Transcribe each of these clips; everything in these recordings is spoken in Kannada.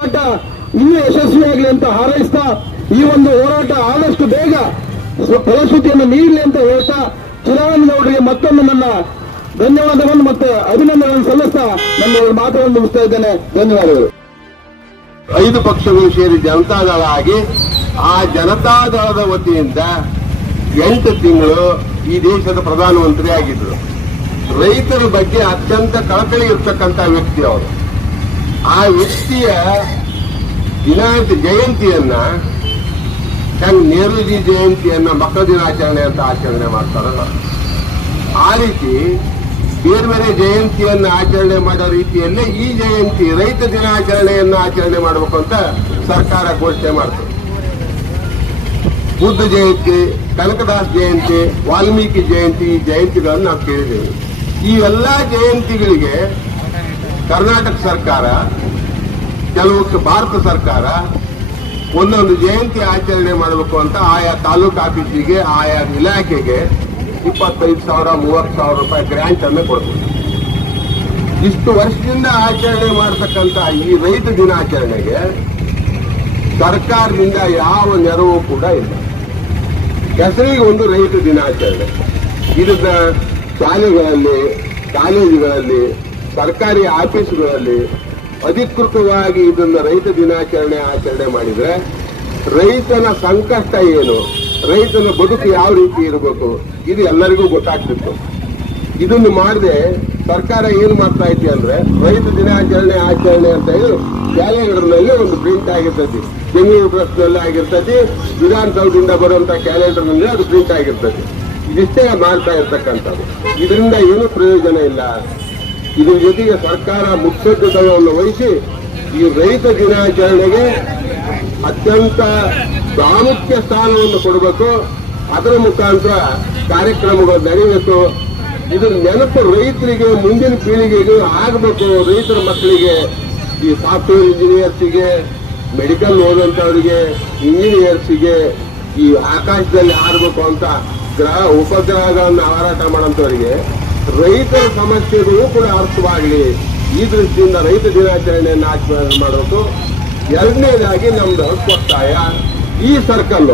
ಹೋರಾಟ ಇನ್ನೂ ಯಶಸ್ವಿಯಾಗಲಿ ಅಂತ ಹಾರೈಸ್ತಾ ಈ ಒಂದು ಹೋರಾಟ ಆದಷ್ಟು ಬೇಗ ಫಲಶ್ರುತಿಯನ್ನು ನೀಡಲಿ ಅಂತ ಹೇಳ್ತಾ ಚಿದಾನಂದಗೌಡರಿಗೆ ಮತ್ತೊಮ್ಮೆ ನನ್ನ ಧನ್ಯವಾದಗಳನ್ನು ಮತ್ತೆ ಅಭಿನಂದನೆಗಳನ್ನು ಸಲ್ಲಿಸ್ತಾ ನನ್ನ ಮಾತುಗಳನ್ನು ಮುಗಿಸ್ತಾ ಇದ್ದೇನೆ. ಧನ್ಯವಾದಗಳು. 5 ಪಕ್ಷಗಳು ಸೇರಿ ಜನತಾದಳ ಆಗಿ ಆ ಜನತಾದಳದ ವತಿಯಿಂದ 8 ತಿಂಗಳು ಈ ದೇಶದ ಪ್ರಧಾನಮಂತ್ರಿ ಆಗಿದ್ರು. ರೈತರ ಬಗ್ಗೆ ಅತ್ಯಂತ ಕಳಕಳಿ ಇರ್ತಕ್ಕಂಥ ವ್ಯಕ್ತಿ ಅವರು. ಆ ವ್ಯಕ್ತಿಯ ಜಯಂತಿಯನ್ನ ಹೆಂಗ್ ನೆಹರೂಜಿ ಜಯಂತಿಯನ್ನ ಮಕ್ಕಳ ದಿನಾಚರಣೆ ಅಂತ ಆಚರಣೆ ಮಾಡ್ತಾರಲ್ಲ, ಆ ರೀತಿ ಬೇರೆ ಬೇರೆ ಜಯಂತಿಯನ್ನ ಆಚರಣೆ ಮಾಡೋ ರೀತಿಯಲ್ಲೇ ಈ ಜಯಂತಿ ರೈತ ದಿನಾಚರಣೆಯನ್ನು ಆಚರಣೆ ಮಾಡಬೇಕು ಅಂತ ಸರ್ಕಾರ ಘೋಷಣೆ ಮಾಡ್ತದೆ. ಬುದ್ಧ ಜಯಂತಿ, ಕನಕದಾಸ್ ಜಯಂತಿ, ವಾಲ್ಮೀಕಿ ಜಯಂತಿ, ಈ ಜಯಂತಿಗಳನ್ನು ನಾವು ಕೇಳಿದ್ದೇವೆ. ಈ ಎಲ್ಲಾ ಜಯಂತಿಗಳಿಗೆ ಕರ್ನಾಟಕ ಸರ್ಕಾರ, ಕೆಲವು ಭಾರತ ಸರ್ಕಾರ ಒಂದೊಂದು ಜಯಂತಿ ಆಚರಣೆ ಮಾಡಬೇಕು ಅಂತ ಆಯಾ ತಾಲೂಕು ಆಫೀಸಿಗೆ, ಆಯಾ ಇಲಾಖೆಗೆ 25,000 30,000 ರೂಪಾಯಿ ಗ್ರಾಂಟ್ ಅನ್ನು ಕೊಡ್ಬೇಕು. ಇಷ್ಟು ವರ್ಷದಿಂದ ಆಚರಣೆ ಮಾಡತಕ್ಕಂತ ಈ ರೈತ ದಿನಾಚರಣೆಗೆ ಸರ್ಕಾರದಿಂದ ಯಾವ ನೆರವು ಕೂಡ ಇಲ್ಲ. ಹೆಸರಿಗೆ ಒಂದು ರೈತ ದಿನಾಚರಣೆ. ಇದನ್ನ ಶಾಲೆಗಳಲ್ಲಿ, ಕಾಲೇಜುಗಳಲ್ಲಿ, ಸರ್ಕಾರಿ ಆಫೀಸುಗಳಲ್ಲಿ ಅಧಿಕೃತವಾಗಿ ಇದನ್ನ ರೈತ ದಿನಾಚರಣೆ ಆಚರಣೆ ಮಾಡಿದ್ರೆ ರೈತನ ಸಂಕಷ್ಟ ಏನು, ರೈತನ ಬದುಕು ಯಾವ ರೀತಿ ಇರಬೇಕು, ಇದು ಎಲ್ಲರಿಗೂ ಗೊತ್ತಾಗ್ತಿತ್ತು. ಇದನ್ನು ಮಾಡದೆ ಸರ್ಕಾರ ಏನ್ ಮಾಡ್ತಾ ಐತಿ ಅಂದ್ರೆ ರೈತ ದಿನಾಚರಣೆ ಆಚರಣೆ ಅಂತ ಹೇಳಿ ಕ್ಯಾಲೆಂಡರ್ನಲ್ಲಿ ಒಂದು ಪ್ರಿಂಟ್ ಆಗಿರ್ತದೆ. ಬೆಂಗಳೂರು ಪ್ರೆಸ್ನಲ್ಲಿ ಆಗಿರ್ತದೆ, ವಿಧಾನಸೌಧದಿಂದ ಬರುವಂತ ಕ್ಯಾಲೆಂಡರ್ನಲ್ಲಿ ಅದು ಪ್ರಿಂಟ್ ಆಗಿರ್ತದೆ. ಇದಿಷ್ಟೇ ಮಾಡ್ತಾ ಇರ್ತಕ್ಕಂಥದ್ದು. ಇದರಿಂದ ಏನು ಪ್ರಯೋಜನ ಇಲ್ಲ. ಇದ್ರ ಜೊತೆಗೆ ಸರ್ಕಾರ ಮುಖ್ಯೋದ್ಯತವನ್ನು ವಹಿಸಿ ಈ ರೈತ ದಿನಾಚರಣೆಗೆ ಅತ್ಯಂತ ಪ್ರಾಮುಖ್ಯ ಸ್ಥಾನವನ್ನು ಕೊಡಬೇಕು. ಅದರ ಮುಖಾಂತರ ಕಾರ್ಯಕ್ರಮಗಳು ನಡೆಯಬೇಕು. ಇದು ನೆನಪು ರೈತರಿಗೆ, ಮುಂದಿನ ಪೀಳಿಗೆಗೆ ಆಗಬೇಕು. ರೈತರ ಮಕ್ಕಳಿಗೆ, ಈ ಸಾಫ್ಟ್ವೇರ್ ಇಂಜಿನಿಯರ್ಸಿಗೆ, ಮೆಡಿಕಲ್ ಓದುವಂತವರಿಗೆ, ಇಂಜಿನಿಯರ್ಸಿಗೆ, ಈ ಆಕಾಶದಲ್ಲಿ ಹಾರಬೇಕು ಅಂತ ಉಪಗ್ರಹಗಳನ್ನು ಹಾರಾಟ ಮಾಡೋಂಥವರಿಗೆ ರೈತರ ಸಮಸ್ಯೆಗಳು ಕೂಡ ಅರ್ಥವಾಗಲಿ. ಈ ದೃಷ್ಟಿಯಿಂದ ರೈತ ದಿನಾಚರಣೆಯನ್ನು ಆಚರಣೆ ಮಾಡಬೇಕು. ಎರಡನೇದಾಗಿ ನಮ್ದು ಒತ್ತಾಯ, ಈ ಸರ್ಕಲ್,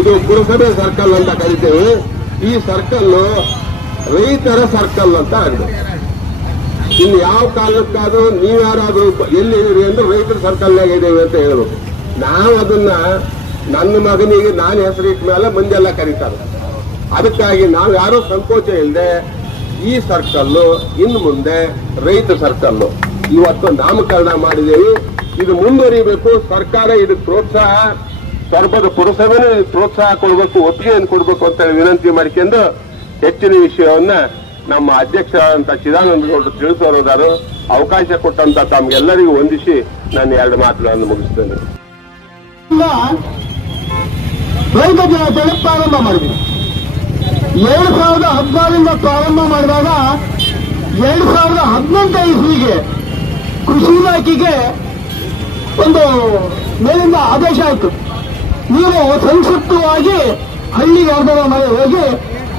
ಇದು ಪುರಸಭೆ ಸರ್ಕಲ್ ಅಂತ ಕರಿತೇವೆ, ಈ ಸರ್ಕಲ್ ರೈತರ ಸರ್ಕಲ್ ಅಂತ ಆಗಿದೆ. ಇನ್ನು ಯಾವ ಕಾಲಕ್ಕಾದ್ರೂ ನೀವ್ಯಾರಾದ್ರೂ ಎಲ್ಲಿದ್ದೀರಿ ಅಂದ್ರೆ ರೈತರ ಸರ್ಕಲ್ನಾಗ ಇದ್ದೇವೆ ಅಂತ ಹೇಳಬೇಕು. ನಾವು ಅದನ್ನ ನನ್ನ ಮಗನಿಗೆ ನಾನು ಹೆಸರಿಟ್ಟ ಮೇಲೆ ಮಂದಿ ಎಲ್ಲ ಕರೀತಾರೆ. ಅದಕ್ಕಾಗಿ ನಾವು ಯಾರೂ ಸಂಕೋಚ ಇಲ್ಲದೆ ಈ ಸರ್ಕಲ್ಲು ಇನ್ನು ಮುಂದೆ ರೈತ ಸರ್ಕಲ್ಲು ಇವತ್ತು ನಾಮಕರಣ ಮಾಡಿದ್ದೇವೆ. ಇದು ಮುಂದುವರಿಬೇಕು. ಸರ್ಕಾರ ಇದಕ್ಕೆ ಪ್ರೋತ್ಸಾಹ, ಸರ್ಬದ ಪುರಸಭೆನೇ ಪ್ರೋತ್ಸಾಹ ಕೊಡಬೇಕು, ಒಪ್ಪಿಗೆಯನ್ನು ಕೊಡಬೇಕು ಅಂತ ವಿನಂತಿ ಮಾಡಿಕೊಂಡು ಹೆಚ್ಚಿನ ವಿಷಯವನ್ನ ನಮ್ಮ ಅಧ್ಯಕ್ಷರಾದಂತಹ ಚಿದಾನಂದಗೌಡರು ತಿಳಿಸೋದಾರು ಅವಕಾಶ ಕೊಟ್ಟಂತ ತಮ್ಗೆಲ್ಲರಿಗೂ ವಂದಿಸಿ ನಾನು 2 ಮಾತುಗಳನ್ನು ಮುಗಿಸ್ತೇನೆ. ರೈತ ದಿನಾಚರಣೆ ಪ್ರಾರಂಭ ಮಾಡಿದ್ವಿ. 2016ರಿಂದ ಪ್ರಾರಂಭ ಮಾಡಿದಾಗ 2018 ಇಸ್ವಿಗೆ ಕೃಷಿ ಇಲಾಖೆಗೆ ಒಂದು ಮೇಲಿಂದ ಆದೇಶ ಆಯಿತು. ನೀವು ಸಂಕ್ಷಿಪ್ತವಾಗಿ ಹಳ್ಳಿಗೆ ಅರ್ಧದ ಮನೆ ಹೋಗಿ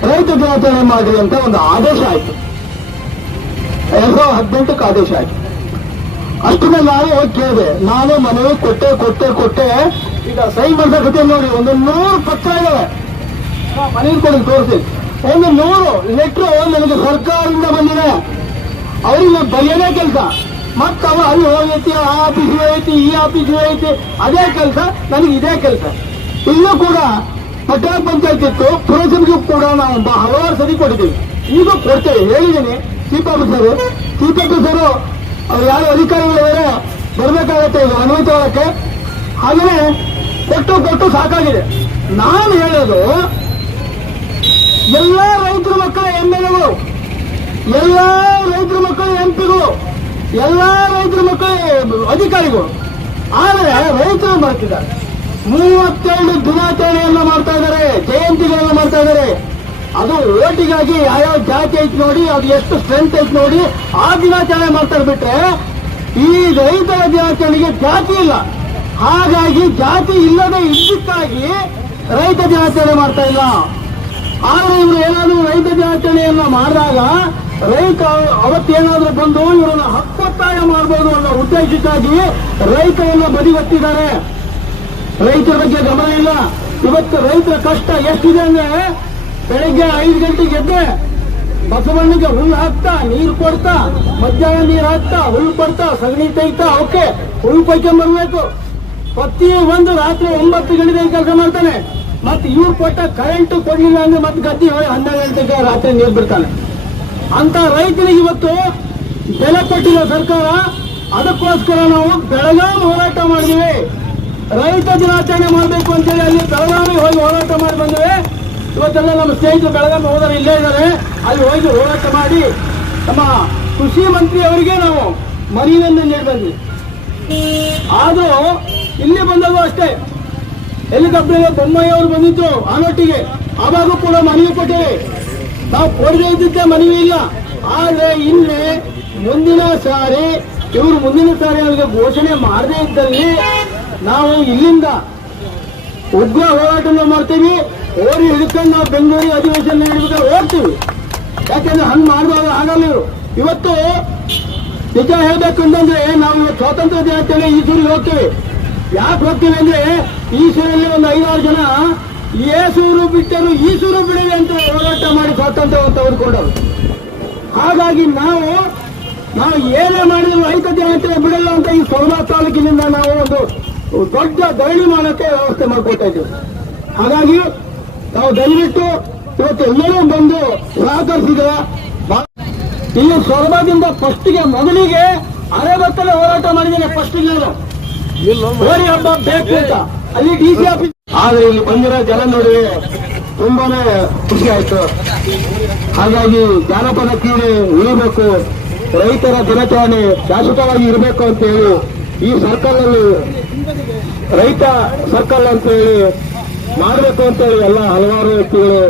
ರೈತ ದಿನಾಚರಣೆ ಮಾಡಿ ಅಂತ ಒಂದು ಆದೇಶ ಆಯಿತು. 2018ಕ್ಕೆ ಆದೇಶ ಆಯಿತು. ಅಷ್ಟನ್ನ ನಾನು ಹೋಗಿ ಕೇಳಿದೆ. ನಾನು ಮನವಿ ಕೊಟ್ಟೆ. ಈಗ ಸಹಿ ಮಾಡ್ಸಕತ್ತೆ ನೋಡಿ, 100 ಪತ್ರ ಇದಾವೆ. ಮನೆಗೆ ಕೊಡಿ ತೋರಿಸಿ. 100 ಲೆಟ್ರು ನನಗೆ ಸರ್ಕಾರದಿಂದ ಬಂದಿದೆ. ಅವರಿಗೆ ಬರೆಯೋದೇ ಕೆಲಸ. ಮತ್ತೆ ಅವರು ಅಲ್ಲಿ ಹೋಗೈತಿ, ಆ ಆಫೀಸ್ ಹೋಗೈತಿ, ಈ ಆಫೀಸ್ ಹೋಗೈತಿ, ಅದೇ ಕೆಲಸ. ನನಗೆ ಇದೇ ಕೆಲಸ. ಇಲ್ಲೂ ಕೂಡ ಪಟ್ಟಣ ಪಂಚಾಯತ್ ಇತ್ತು, ಪುರಸಭೆಗೂ ಕೂಡ ನಾವು ಹಲವಾರು ಸರಿ ಕೊಟ್ಟಿದ್ದೀವಿ. ಈಗ ಕೊಡ್ತೇವೆ, ಹೇಳಿದ್ದೀನಿ. ಚೀಫ್ ಆಫೀಸರು ಅವ್ರು ಯಾರು ಅಧಿಕಾರಿಗಳಿದ್ದಾರೆ ಬರಬೇಕಾಗತ್ತೆ ಈಗ ಅನ್ವಯ ತಗೊಳಕ್ಕೆ. ಹಾಗೆಯೇ ಕೊಟ್ಟು ಸಾಕಾಗಿದೆ. ನಾನು ಹೇಳೋದು, ಎಲ್ಲ ರೈತರ ಮಕ್ಕಳ MLAಗಳು, ಎಲ್ಲ ರೈತರ ಮಕ್ಕಳ MP ಗಳು, ಎಲ್ಲ ರೈತರ ಮಕ್ಕಳ ಅಧಿಕಾರಿಗಳು. ಆದರೆ ರೈತರು ಮಾಡ್ತಿದ್ದಾರೆ 32 ದಿನಾಚರಣೆಯನ್ನ ಮಾಡ್ತಾ ಇದ್ದಾರೆ, ಜಯಂತಿಗಳನ್ನ ಮಾಡ್ತಾ ಇದ್ದಾರೆ. ಅದು ಓಟಿಗಾಗಿ ಯಾವ್ಯಾವ ಜಾತಿ ಐತಿ ನೋಡಿ, ಅದು ಎಷ್ಟು ಸ್ಟ್ರೆಂತ್ ಐತಿ ನೋಡಿ ಆ ದಿನಾಚರಣೆ ಮಾಡ್ತಾರೆ. ಬಿಟ್ರೆ ಈ ರೈತರ ದಿನಾಚರಣೆಗೆ ಜಾತಿ ಇಲ್ಲ. ಹಾಗಾಗಿ ಜಾತಿ ಇಲ್ಲದೆ ಇದ್ದಕ್ಕಾಗಿ ರೈತ ದಿನಾಚರಣೆ ಮಾಡ್ತಾ ಇಲ್ಲ. ಆದ್ರೆ ಇವರು ಏನಾದ್ರು ರೈತ ದಿನಾಚರಣೆಯನ್ನ ಮಾಡಿದಾಗ ರೈತ ಅವತ್ತೇನಾದ್ರೂ ಬಂದು ಇವರನ್ನ ಹಕ್ಕೊತ್ತಾಯ ಮಾಡಬಹುದು ಅನ್ನೋ ಉದ್ದೇಶಕ್ಕಾಗಿ ರೈತರನ್ನ ಬದಿಗೊತ್ತಿದ್ದಾರೆ. ರೈತರ ಬಗ್ಗೆ ಗಮನ ಇಲ್ಲ. ಇವತ್ತು ರೈತರ ಕಷ್ಟ ಎಷ್ಟಿದೆ ಅಂದ್ರೆ ಬೆಳಗ್ಗೆ 5 ಗಂಟೆಗೆ ಎದ್ದೆ ಬಸವಣ್ಣಿಗೆ ಹುಲ್ಲು ಹಾಕ್ತಾ, ನೀರು ಕೊಡ್ತಾ, ಮಧ್ಯಾಹ್ನ ನೀರು ಹಾಕ್ತಾ, ಹುಲ್ಲು ಕೊಡ್ತಾ, ಸಗಣಿ ತೆಗಿತಾ, ಓಕೆ ಹುಲ್ಲು ಕೊಯ್ಕೊಂಡ್ಬರ್ಬೇಕು. ಪ್ರತಿ ಒಂದು ರಾತ್ರಿ 9 ಗಂಟೆಗೆ ಕೆಲಸ ಮಾಡ್ತಾನೆ. ಮತ್ತೆ ಇವ್ರು ಕೊಟ್ಟ ಕರೆಂಟ್ ಕೊಡ್ಲಿಲ್ಲ ಅಂದ್ರೆ ಮತ್ತೆ ಗದ್ದೆ 12 ಗಂಟೆಗೆ ರಾತ್ರಿ ನೀರು ಬಿಡ್ತಾನೆ. ಅಂತ ರೈತರಿಗೆ ಇವತ್ತು ಬೆಲೆ ಕೊಟ್ಟಿಲ್ಲ ಸರ್ಕಾರ. ಅದಕ್ಕೋಸ್ಕರ ನಾವು ಬೆಳಗಾವಿ ಹೋರಾಟ ಮಾಡಿದ್ವಿ. ರೈತ ದಿನಾಚರಣೆ ಮಾಡಬೇಕು ಅಂತೇಳಿ ಅಲ್ಲಿ ಬೆಳಗಾವಿ ಹೋಗಿ ಹೋರಾಟ ಮಾಡಿ ಬಂದಿವೆ. ಇವತ್ತೆಲ್ಲ ನಮ್ಮ ಸ್ನೇಹಿತರು ಬೆಳಗಾವಿ ಹೋದರೆ ಇಲ್ಲೇ ಇದ್ದಾರೆ. ಅಲ್ಲಿ ಹೋಗಿ ಹೋರಾಟ ಮಾಡಿ ನಮ್ಮ ಕೃಷಿ ಮಂತ್ರಿ ಅವರಿಗೆ ನಾವು ಮನವಿಯನ್ನು ನೀಡಿ ಬಂದ್ವಿ. ಆದ್ರೂ ಇಲ್ಲಿ ಬಂದದ್ದು ಅಷ್ಟೇ. ಹೆಲಿಕಾಪ್ಟರ್ ಬೊಮ್ಮಾಯಿ ಅವರು ಬಂದಿದ್ರು ಆನೊಟ್ಟಿಗೆ, ಆವಾಗೂ ಕೂಡ ಮನವಿ ಕೊಟ್ಟೇವೆ. ನಾವು ಕೊಡದೇ ಇದ್ದಿದ್ದೇ ಮನವಿ ಇಲ್ಲ. ಆದ್ರೆ ಇಲ್ಲಿ ಮುಂದಿನ ಸಾರಿ ಅವರಿಗೆ ಘೋಷಣೆ ಮಾಡದೇ ಇದ್ದಲ್ಲಿ ನಾವು ಇಲ್ಲಿಂದ ಉಗ್ರ ಹೋರಾಟವನ್ನು ಮಾಡ್ತೀವಿ. ಓರಿ ಹಿಡ್ಕೊಂಡು ನಾವು ಬೆಂಗಳೂರಿಗೆ ಅಧಿವೇಶನ ನೀಡಬೇಕಾದ್ರೆ ಹೋಗ್ತೀವಿ. ಯಾಕೆಂದ್ರೆ ಹಂಗ್ ಮಾಡುವಾಗ ಆಗಲ್ಲ. ಇವತ್ತು ನಿಜ ಹೇಳ್ಬೇಕು ಅಂತಂದ್ರೆ ನಾವು ಇವತ್ತು ಸ್ವಾತಂತ್ರ್ಯ ದಿನಾಚರಣೆ ಈಸೂರಿಗೆ ಹೋಗ್ತೀವಿ. ಯಾಕೆ ಹೋಗ್ತೀವಿ ಅಂದ್ರೆ ಈಸೂರಲ್ಲಿ ಒಂದು 5-6 ಜನ ಏಸೂರು ಬಿಟ್ಟರು ಈಸೂರು ಬಿಡಲಿ ಅಂತ ಹೋರಾಟ ಮಾಡಿ ಸ್ವಾತಂತ್ರ್ಯವನ್ನು ತೆಗೆದುಕೊಂಡರು. ಹಾಗಾಗಿ ನಾವು ಏನೇ ಮಾಡಿದ್ರು ರೈತ ದಿನಾಚರಣೆ ಬಿಡಲ್ಲ ಅಂತ ಈ ಸೋಮನಾಥ್ ತಾಲೂಕಿನಿಂದ ನಾವು ಒಂದು ದೊಡ್ಡ ಧರಣಿ ಮಾಡೋಕ್ಕೆ ವ್ಯವಸ್ಥೆ ಮಾಡಿಕೊಡ್ತಾ ಇದ್ದೀವಿ. ಹಾಗಾಗಿ ನಾವು ದಯವಿಟ್ಟು ಇವತ್ತು ಎಲ್ಲರೂ ಬಂದು ಸಹಕರಿಸಿದ್ರೆ ಇಲ್ಲಿ ಸೊರಬದಿಂದ ಫಸ್ಟ್ಗೆ ಮೊದಲಿಗೆ ಅರೆಬತ್ತಲೆ ಹೋರಾಟ ಮಾಡಿದ್ದೇನೆ. ಫಸ್ಟ್ಗೆ ಹೋರಿ ಹಬ್ಬ ಬೇಕು ಅಂತ ಅಲ್ಲಿ DC ಆಫೀಸ್. ಆದ್ರೆ ಇಲ್ಲಿ ಬಂದಿರೋ ಜನ ನೋಡಿ ತುಂಬಾನೇ ಖುಷಿ ಆಯ್ತು. ಹಾಗಾಗಿ ಜಾನಪದ ಕ್ರೀಡೆ ಉಳಿಬೇಕು, ರೈತರ ದಿನಾಚರಣೆ ಶಾಶ್ವತವಾಗಿ ಇರಬೇಕು ಅಂತ ಹೇಳಿ ಈ ಸರ್ಕಲ್ ಅಲ್ಲಿ ರೈತ ಸರ್ಕಲ್ ಅಂತ ಹೇಳಿ ಮಾಡಬೇಕು ಅಂತ ಹೇಳಿ ಎಲ್ಲ ಹಲವಾರು ವ್ಯಕ್ತಿಗಳು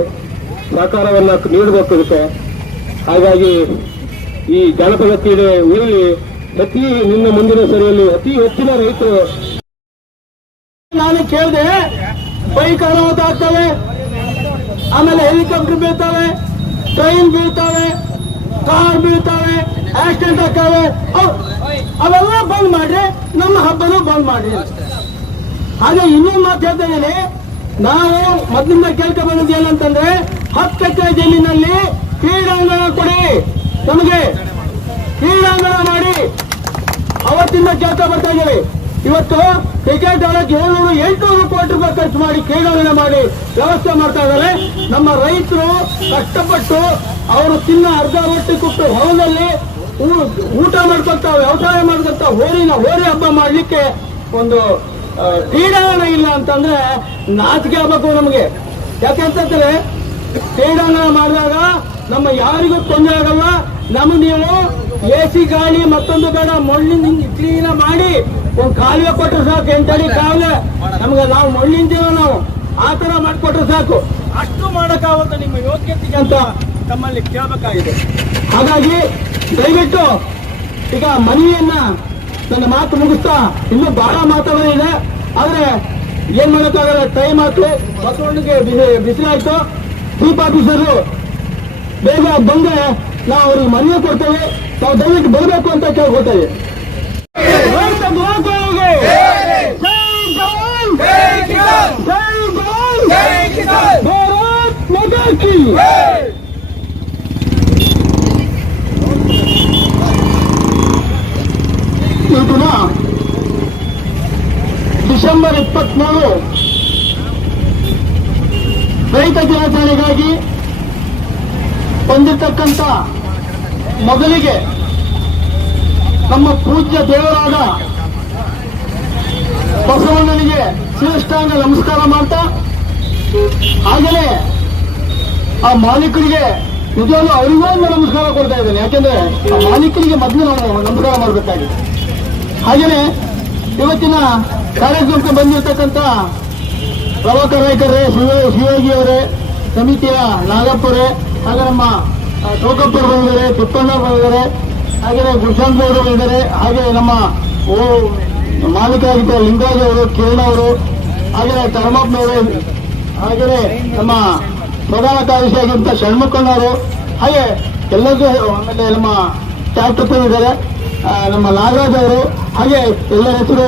ಸಹಕಾರವನ್ನ ನೀಡಬೇಕು ಇದಕ್ಕೆ. ಹಾಗಾಗಿ ಈ ಜಾನಪದ ಕ್ರೀಡೆ ಉಳಿಲಿ. ನಿನ್ನ ಮುಂದಿನ ಸರಿಯಲ್ಲಿ ಅತಿ ಹೆಚ್ಚಿನ ರೈತರು ನಾನು ಕೇಳಿದೆ, ಬೈಕ್ ಅನಾಹುತ ಆಗ್ತವೆ, ಆಮೇಲೆ ಹೆಲಿಕಾಪ್ಟರ್ ಬೀಳ್ತವೆ, ಟ್ರೈನ್ ಬೀಳ್ತವೆ, ಕಾರ್ ಬೀಳ್ತವೆ, ಆಕ್ಸಿಡೆಂಟ್ ಆಗ್ತವೆ, ಅವೆಲ್ಲ ಬಂದ್ ಮಾಡ್ರಿ, ನಮ್ಮ ಹಬ್ಬನೂ ಬಂದ್ ಮಾಡ್ರಿ. ಹಾಗೆ ಇನ್ನೊಂದು ಮಾತು ಹೇಳ್ತಾ ಇದ್ದೀನಿ. ನಾವು ಮೊದಲಿಂದ ಕೇಳ್ಕೊ ಬಂದಿದ್ದು ಏನಂತಂದ್ರೆ 10 ಎಕರೆ ಜಮೀನಲ್ಲಿ ಕ್ರೀಡಾಂಗಣ ಕೊಡಿ, ನಮಗೆ ಕ್ರೀಡಾಂಗಣ ಮಾಡಿ. ಅವತ್ತಿಂದ ಕೇಳ್ತಾ ಬರ್ತಾ ಇದ್ದೀವಿ. ಇವತ್ತು ಕ್ರಿಕೆಟ್ ಆಡಕ್ಕೆ 700-800 ಕೋಟಿ ರೂಪಾಯಿ ಖರ್ಚು ಮಾಡಿ ಕ್ರೀಡಾಂಗಣ ಮಾಡಿ ವ್ಯವಸ್ಥೆ ಮಾಡ್ತಾ ಇದ್ದಾರೆ. ನಮ್ಮ ರೈತರು ಕಷ್ಟಪಟ್ಟು ಅವರು ತಿನ್ನ ಅರ್ಧ ರೊಟ್ಟಿ ಕೊಟ್ಟು ಹೊಲದಲ್ಲಿ ಊಟ ಮಾಡ್ಕೊಂತ ವ್ಯವಸಾಯ ಮಾಡ್ಕೊಂತ ಹೋರಿ ಹಬ್ಬ ಮಾಡ್ಲಿಕ್ಕೆ ಒಂದು ಕ್ರೀಡಾಂಗಣ ಇಲ್ಲ ಅಂತಂದ್ರೆ ನಾಚಿಕೆ ಆಗ್ಬೇಕು ನಮಗೆ. ಯಾಕೆಂತಂದ್ರೆ ಕ್ರೀಡಾಂಗಣ ಮಾಡಿದಾಗ ನಮ್ಮ ಯಾರಿಗೂ ತೊಂದರೆ ಆಗಲ್ಲ. ನಮ್ಗೆ ನೀವು AC ಗಾಳಿ ಮತ್ತೊಂದು ಬೇಡ, ಮಣ್ಣಿನ ಕ್ಲೀನ ಮಾಡಿ ಒಂದು ಕಾಲುವೆ ಕೊಟ್ಟರೆ ಸಾಕು. 8 ಅಡಿ ಕಾಲುವೆ ನಮ್ಗೆ, ನಾವು ಮಣ್ಣಿಂದೀವ, ನಾವು ಆ ತರ ಮಾಡಿಕೊಟ್ರೆ ಸಾಕು. ಅಷ್ಟು ಮಾಡಕ್ಕಾಗುತ್ತೆ ನಿಮ್ಮ ಯೋಗ್ಯತೆಗೆ ಅಂತ ತಮ್ಮಲ್ಲಿ ಕೇಳಬೇಕಾಗಿದೆ. ಹಾಗಾಗಿ ದಯವಿಟ್ಟು ಈಗ ಮನವಿಯನ್ನ ನನ್ನ ಮಾತು ಮುಗಿಸ್ತಾ ಇನ್ನೂ ಬಹಳ ಮಾತಾಡೋದಿದೆ. ಆದ್ರೆ ಏನ್ ಮಾಡೋಕ್ಕಾಗಲ್ಲ, ಟೈಮ್ ಆಯ್ತು, ಬಸವಣ್ಣಿಗೆ ಬಿಸಿಲಾಯ್ತು. ಚೀಫ್ ಆಫೀಸರು ಬೇಗ ಬಂದ್ರೆ ನಾವು ಅವ್ರಿಗೆ ಮನವಿ ಕೊಡ್ತೇವೆ. ನಾವು ದಯವಿಟ್ಟು ಬರಬೇಕು ಅಂತ ಕೇಳ್ಕೊಳ್ತೇವೆ. ಈ ದಿನ ಡಿಸೆಂಬರ್ 23 ರೈತ ದಿನಾಚರಣೆಗಾಗಿ ಬಂದಿರತಕ್ಕಂಥ ಮೊದಲಿಗೆ ನಮ್ಮ ಪೂಜ್ಯ ದೇವರಾದ ಬಸವಣ್ಣನಿಗೆ ಶಿರಷ್ಟಾಂಗ ನಮಸ್ಕಾರ ಮಾಡ್ತಾ, ಹಾಗೆಯೇ ಆ ಮಾಲೀಕರಿಗೆ ನಿಜವಾಗ್ಲೂ ಅವರಿಗೂ ಒಂದು ನಮಸ್ಕಾರ ಕೊಡ್ತಾ ಇದ್ದೇನೆ. ಯಾಕೆಂದ್ರೆ ಆ ಮಾಲೀಕರಿಗೆ ಮೊದಲು ನಾವು ನಮಸ್ಕಾರ ಮಾಡಬೇಕಾಗಿದೆ. ಹಾಗೆಯೇ ಇವತ್ತಿನ ಕಾರ್ಯಕ್ರಮಕ್ಕೆ ಬಂದಿರತಕ್ಕಂಥ ಪ್ರಭಾಕರ್ ನಾಯ್ಕರೇ, ಶಿವಾಜಿ ಅವರೇ, ಸಮಿತಿಯ ನಾಗಪ್ಪರೇ, ಹಾಗೆ ನಮ್ಮ ಚೌಕಪ್ಪರು ಬಂದಿದ್ದಾರೆ, ತಿಪ್ಪಣ್ಣ ಬಂದಿದ್ದಾರೆ, ಹಾಗೆಯೇ ಗುರುಶಾಂತ್ ಅವರು ಬಂದಿದ್ದಾರೆ, ಹಾಗೆ ನಮ್ಮ ಮಾಲೀಕರಾಗಿದ್ದ ಲಿಂಗರಾಜ್ ಅವರು, ಕಿರಣ್ ಅವರು, ಹಾಗೆಯೇ ಧರ್ಮಪ್ಪನವರು, ಹಾಗೆಯೇ ನಮ್ಮ ಪ್ರಧಾನ ಕಾರ್ಯದರ್ಶಿಯಾಗಿದ್ದ ಷಣ್ಮುಖಣ್ಣವರು, ಹಾಗೆ ಎಲ್ಲರಿಗೂ ಆಮೇಲೆ ನಮ್ಮ ಕ್ಯಾಪ್ಟನ್ ಇದ್ದಾರೆ, ನಮ್ಮ ನಾಗರಾಜ್ ಅವರು, ಹಾಗೆ ಎಲ್ಲರ ಹೆಸರು